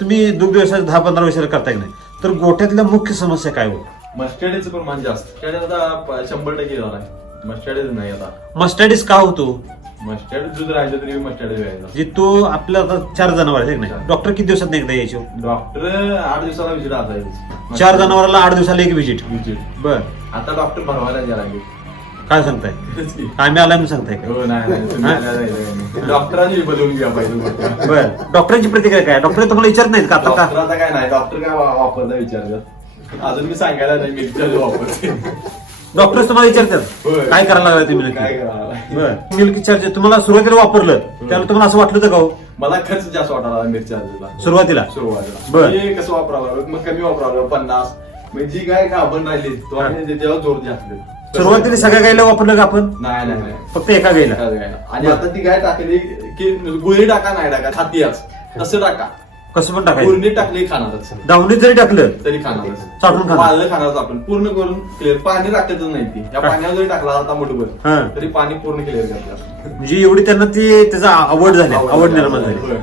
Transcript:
तुम्ही दुग्ध व्यवसाय 10-15 वर्षाला करताय नाही, तर गोठ्यातल्या मुख्य समस्या काय हो? मस्टर्डीचं प्रमाण जास्त. मस्टर्ड आता 100% येणार आहे. मस्टर्डीच नाही आता. मस्टॅडिस का होतो? मस्टर्ड दूध राहिलं तरी मस्टर्ड व्हायचं. जे तो आपल्या आता 4 जनावर आहेत नाही, डॉक्टर किती दिवसात एकदा यायचे? डॉक्टर 8 दिवसाला विजिट असायची. 4 जनावराला 8 दिवसाला एक विजिट. बर, आता डॉक्टर भरवायला द्यायला लागले. काय सांगताय? आम्ही आलाय म्हणून सांगताय का? हो नाही डॉक्टरांनी बदलून घ्या पाहिजे. बर, डॉक्टरांची प्रतिक्रिया काय? डॉक्टर तुम्हाला विचारत नाहीत का आता डॉक्टर का? आता काय नाही, डॉक्टर काय वापरता विचारतात. अजून मी सांगायला नाही मिल्क वापरते. डॉक्टर तुम्हाला विचारतात होय. काय करायला लागलाय तुम्ही काय नक्की? करावं? बर, मिल्क चार्ज तुम्हाला सुरुवातीला वापरलं त्याला तुम्हाला असं वाटलं होतं का हो? मला खर्च जास्त वाटायला मिरच्या सुरुवातीला? सुरुवातीला बर. हे कसं वापरावं, मग कमी वापरावं 50. म्हणजे जी काय गाभण राहिली तो आम्ही त्याच्यावर जोर जास्त. सुरुवातीला सगळ्या गायला वापरलं का आपण? नाही नाही नाही. फक्त एका गायला? आणि आता ती गाय टाकली की गुळी टाका नाही टाका खातीयाच तसं टाका. कसं पण टाकायचं? गुळणी टाकली खाणारच दावणीत जरी टाकलं तरी खाणारच. चाटून खाणार? वाळलं खाणारच आपण पूर्ण करून क्लिअर. पाणी टाकतच नाही ती. या पाण्यावर जरी टाकला आता मोठभर हा. तरी पाणी पूर्ण क्लिअर करतात. म्हणजे एवढी त्यांना ती त्याचा आवड झाली, आवड निर्माण झाली. होय.